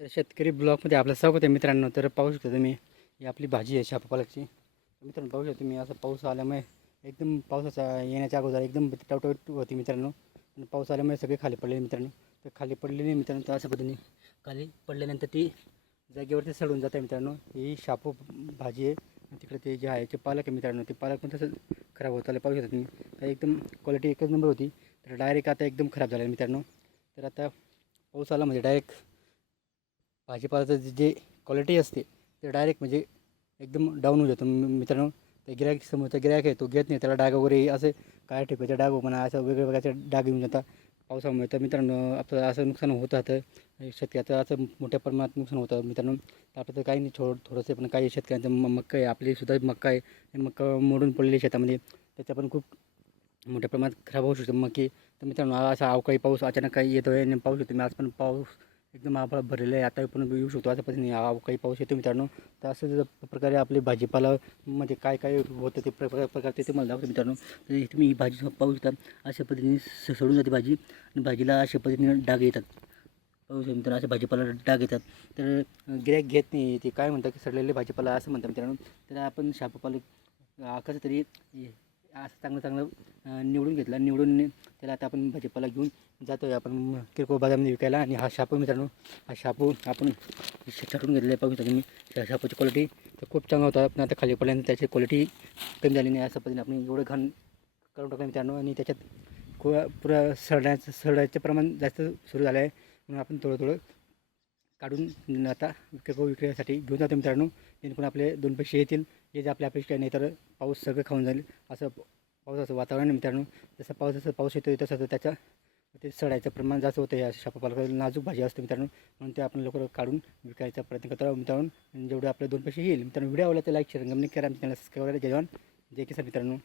तर शेतकरी ब्लॉकमध्ये आपलं स्वागत आहे मित्रांनो. तर पाहू शकता तुम्ही ही आपली भाजी आहे शापू पालकची. मित्रांनो पाहू शकता तुम्ही असं पाऊस आल्यामुळे एकदम पावसाचा येण्याच्या अगोदर एकदम टवटवट होती मित्रांनो. आणि पाऊस आल्यामुळे सगळे खाली पडले मित्रांनो. तर खाली पडलेली मित्रांनो तर अशा पद्धतीने खाली पडल्यानंतर ती जागेवरती सडून जाते मित्रांनो. ही शापू भाजी आहे. तिकडे ते जे आहे ते पालक आहे मित्रांनो. ते पालक पण तसं खराब होत आलं. पाहू शकता तुम्ही तर एकदम क्वालिटी एकच नंबर होती. तर डायरेक्ट आता एकदम खराब झालं मित्रांनो. तर आता पाऊस आला म्हणजे डायरेक्ट भाजीपाल्याचं जे- जे क्वालिटी असते ते डायरेक्ट म्हणजे एकदम डाऊन होऊ जातं. मित्रांनो ते गिरायक समोरचा गिरायक आहे तो घेत नाही त्याला डाग वगैरे असे काय ठिकाणचे डाग म्हणा असं वेगवेगळ्या प्रकारचे डाग येऊन जातात पावसामुळे. तर मित्रांनो आपलं असं नुकसान होत राहतं. शेतकऱ्याचं असं मोठ्या प्रमाणात नुकसान होतं. मित्रांनो तर आपलं तर काही नाही छोड थोडंसं पण काही शेतकऱ्यांचं म मक्का आहे. आपली सुद्धा मक्का आहे. मक्का मोडून पडलेली शेतामध्ये. त्याचा पण खूप मोठ्या प्रमाणात खराब होऊ शकतो मक्की. तर मित्रांनो असा अवकाळी पाऊस अचानक काही येतो आहे आणि पाऊस येतो मी आज पण पाऊस एकदम आभाळ भरलेलं आहे. आता पण येऊ शकतो. आता पद्धतीने काही पाऊस येतो मित्रांनो. तर असं प्रकारे आपले भाजीपाला मध्ये काय काय होतं ते प्रकार प्रकार ते मला दाखवतो मित्रांनो. तर तुम्ही ही भाजी पाहू शकता. अशा पद्धतीने स- सडून जाते भाजी आणि भाजीला अशा पद्धतीने डाग येतात. पाहू शकता मित्रांनो भाजीपाला डाग येतात. तर गिऱ्हाईक घेत नाही ते. काय म्हणतात की सडलेले भाजीपाला असं म्हणतात मित्रांनो. तर आपण शापूपालक कसं तरी असं चांगलं चांगलं निवडून घेतलं. निवडून त्याला आता आपण भाजीपाला घेऊन जातो आहे आपण किरकोळ बाजारमध्ये विकायला. आणि हा शापू मित्रांनो हा शापू आपण श- छाटून घेतलेला आहे. पाहू शकता तुम्ही. त्या शापूची क्वालिटी तर खूप चांगला होता. पण आता खाली पडल्यानंतर त्याची क्वालिटी कमी झाली नाही. असं पद्धतीने आपण एवढं घाण करून टाकलं मित्रांनो. आणि त्याच्यात खूप पुरा सडण्याचं सडायचं प्रमाण जास्त सुरू झालं आहे. म्हणून आपण थोडं थोडं काढून आता किरकोळ विक्रीसाठी घेऊन जातो मित्रांनो. जेणेकरून आपले दोन पैसे येतील. हे जे आपल्या अपेक्षा नाही तर पाऊस सगळं खाऊन जाईल. असं पावसाचं वातावरण आहे मित्रांनो. जसं पाऊस जसं पाऊस येतो तसं तसं त्याच्या ते सडायचं प्रमाण जास्त होतं. या शापापालक नाजूक भाजी असते मित्रांनो. म्हणून ते आपण लवकर काढून विकायचा प्रयत्न करतो. मित्रांनो जेवढे आपले दोन पैसे येईल. मित्रांनो व्हिडिओ आवडला तर लाईक शेअर गमनी करा. चॅनल सबस्क्राईब करा. जय जवान. जय किसान मित्रांनो.